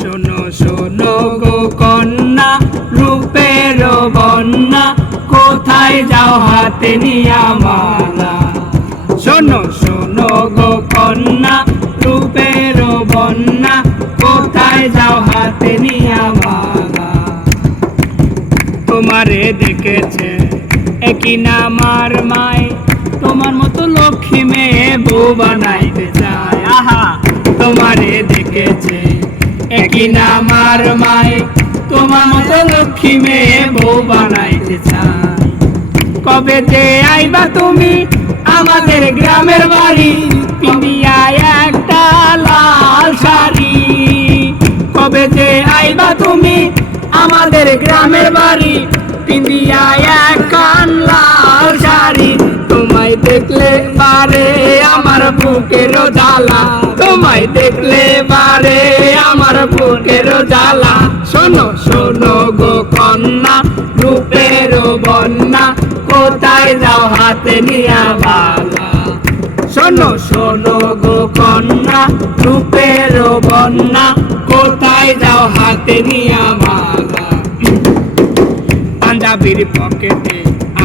শোনো শোনো গো কন্যা রূপের বন্যা, কোথায় যাও হাতে নিয়া মালা। শোনো শোনো গো কন্যা রূপের বন্যা, কোথায় যাও হাতে নিয়া মালা। তোমারে দেখেছে একই নামার মায়, তোমার মতো লক্ষ্মী মেয়ে বউ বানাইতে চায়। আহা, তোমারে দেখেছে একই নামার মায়, তোমার মতো লক্ষ্মী মেয়ে বউ বানাইতে চায়। কবে যে আইবা তুমি আমাদের গ্রামের বাড়ি, পিন্দিয়া একটা লাল শাড়ি। কবে যে আইবা তুমি আমাদের গ্রামের বাড়ি, পিন্দিয়া একখান লাল শাড়ি। তোমায় দেখলে বারে আমার বুকের জ্বালা, তোমায় দেখলে বারে আমার বুকের জ্বালা। শোনো শোনো গো কন্যা রূপের বন্যা, কোথায় যাও হাতে নিয়া মালা। শোনো শোনো গো কন্যা রূপের বন্যা, কোথায় যাও হাতে নিয়া মালা। পাঞ্জাবির পকেটে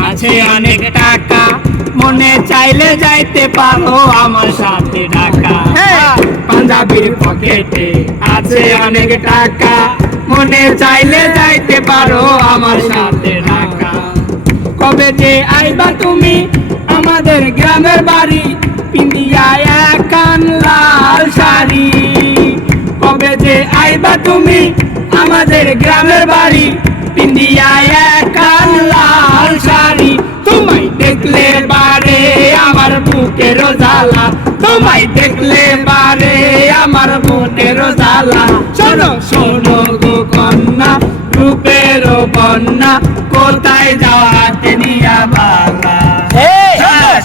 আছে অনেক টাকা, মনে চাইলে যাইতে পারো আমার সাথে ঢাকা। পাঞ্জাবির পকেটে আছে অনেক টাকা, মনে চাইলে যাইতে পারো আমার সাথে ঢাকা। কবে যে আইবা তুমি আমাদের গ্রামের বাড়ি, পিন্দিয়া একখান লাল শাড়ি। কবে যে আইবা তুমি আমাদের গ্রামের বাড়ি, পিন্দিয়া একখান লাল শাড়ি। তোমায় দেখলে বারে আমার বুকের জ্বালা, তোমায় দেখলে বারে আমার বুকের জ্বালা। শোনো শোনো গো কন্যা রূপের বন্যা, কোথায় যাও হাতে নিয়া মালা।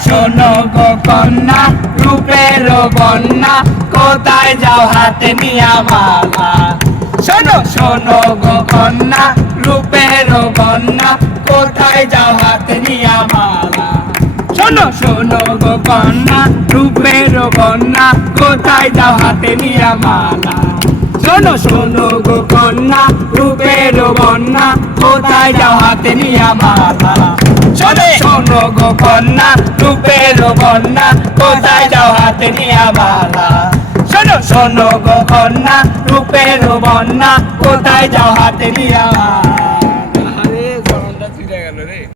শোনো গো কন্যা রূপের বন্যা, কোথায় যাও হাতে নিয়া মালা। শোনো শোনো গো কন্যা রূপের বন্যা, কোথায় যাও হাতে নিয়া মালা। শোনো শোনো গো কন্যা রূপের বন্যা, কোথায় যাও হাতে নিয়া মালা। শোনো শোনো গো কন্যা রূপের বন্যা, কোথায় যাও হাতে নিয়া মালা। শোনো শোনো গো কন্যা রূপের বন্যা, কোথায় যাও হাতে নিয়া মালা। শোনো শোনো গো কন্যা রূপের বন্যা, কোথায় যাও হাতে নিয়া মালা।